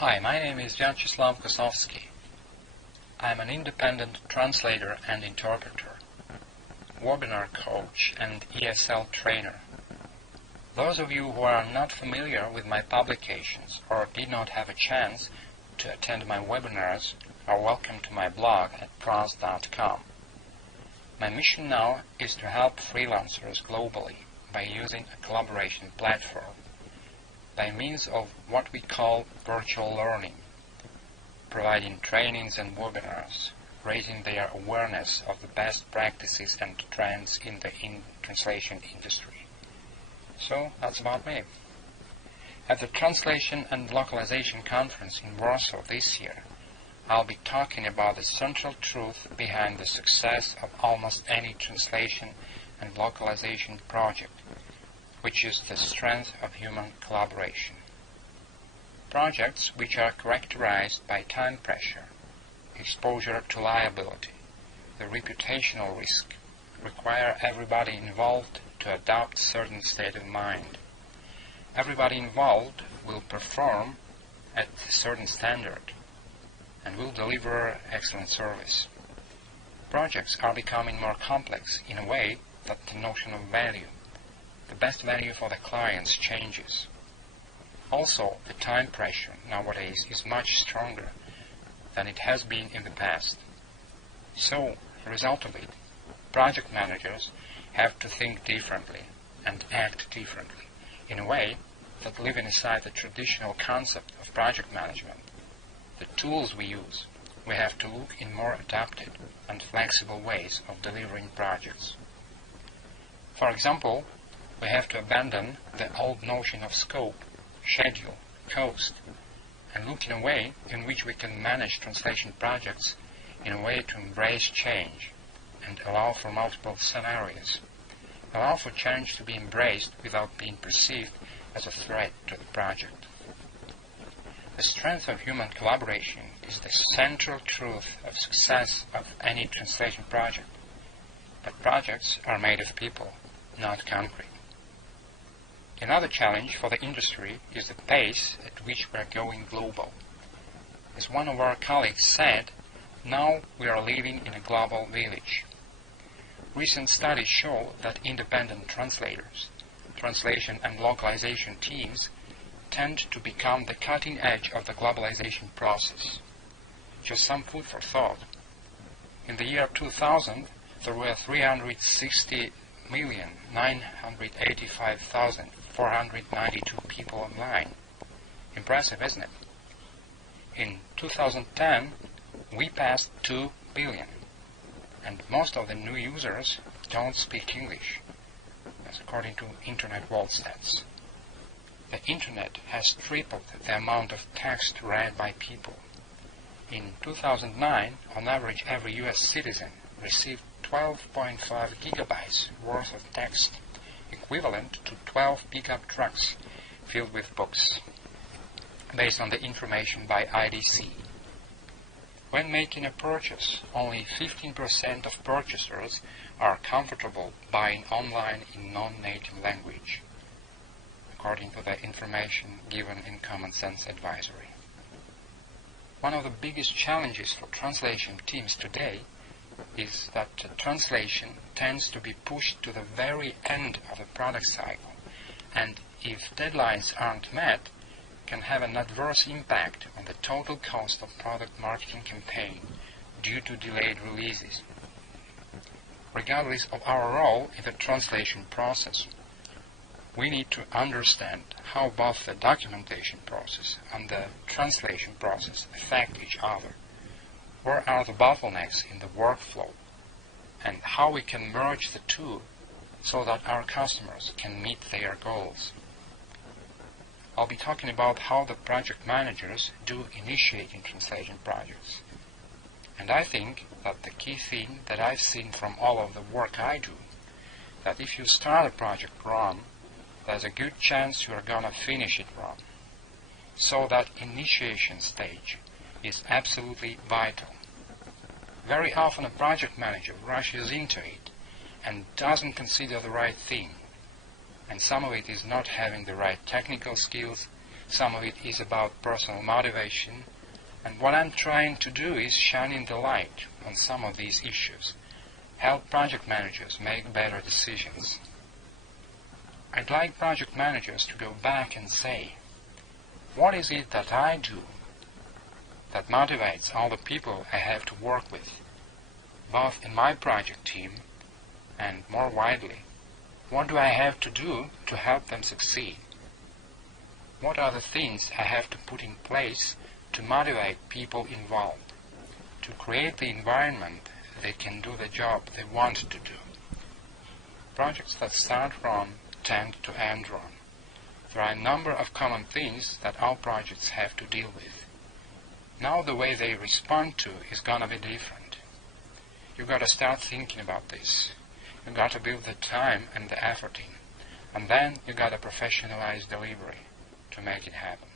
Hi, my name is Vyacheslav Guzovsky. I am an independent translator and interpreter, webinar coach and ESL trainer. Those of you who are not familiar with my publications or did not have a chance to attend my webinars are welcome to my blog at pros.com. My mission now is to help freelancers globally by using a collaboration platform by means of what we call virtual learning, providing trainings and webinars, raising their awareness of the best practices and trends in the translation industry. So that's about me. At the Translation and Localization Conference in Warsaw this year, I'll be talking about the central truth behind the success of almost any translation and localization project, which is the strength of human collaboration. Projects which are characterized by time pressure, exposure to liability, the reputational risk, require everybody involved to adopt a certain state of mind. Everybody involved will perform at a certain standard and will deliver excellent service. Projects are becoming more complex in a way that the notion of value, the best value for the clients, changes. Also, the time pressure nowadays is much stronger than it has been in the past. So, as a result of it, project managers have to think differently and act differently in a way that, leaving aside the traditional concept of project management, the tools we use, we have to look in more adapted and flexible ways of delivering projects. For example, we have to abandon the old notion of scope, schedule, cost, and look in a way in which we can manage translation projects in a way to embrace change and allow for multiple scenarios. Allow for change to be embraced without being perceived as a threat to the project. The strength of human collaboration is the central truth of success of any translation project. But projects are made of people, not concrete. Another challenge for the industry is the pace at which we are going global. As one of our colleagues said, now we are living in a global village. Recent studies show that independent translators, translation and localization teams tend to become the cutting edge of the globalization process. Just some food for thought. In the year 2000, there were 360,985,492 people online. Impressive, isn't it? In 2010, we passed 2 billion, and most of the new users don't speak English, as according to Internet World Stats. The Internet has tripled the amount of text read by people. In 2009, on average, every US citizen received 12.5 gigabytes worth of text, equivalent to 12 pickup trucks filled with books, based on the information by IDC. When making a purchase, only 15% of purchasers are comfortable buying online in non-native language, according to the information given in Common Sense Advisory. One of the biggest challenges for translation teams today is that translation tends to be pushed to the very end of the product cycle, and if deadlines aren't met, can have an adverse impact on the total cost of product marketing campaign due to delayed releases. Regardless of our role in the translation process, we need to understand how both the documentation process and the translation process affect each other. Where are the bottlenecks in the workflow, and how we can merge the two so that our customers can meet their goals. I'll be talking about how the project managers do initiating translation projects. And I think that the key thing that I've seen from all of the work I do, that if you start a project wrong, there's a good chance you are gonna finish it wrong. So that initiation stage is absolutely vital. Very often a project manager rushes into it and doesn't consider the right thing, and some of it is not having the right technical skills, some of it is about personal motivation, and what I'm trying to do is shining the light on some of these issues, help project managers make better decisions. I'd like project managers to go back and say, what is it that I do that motivates all the people I have to work with, both in my project team and more widely? What do I have to do to help them succeed? What are the things I have to put in place to motivate people involved, to create the environment they can do the job they want to do? Projects that start wrong tend to end wrong. There are a number of common things that all projects have to deal with. Now the way they respond to is gonna be different. You've got to start thinking about this. You've got to build the time and the effort in. And then you've got to professionalize delivery to make it happen.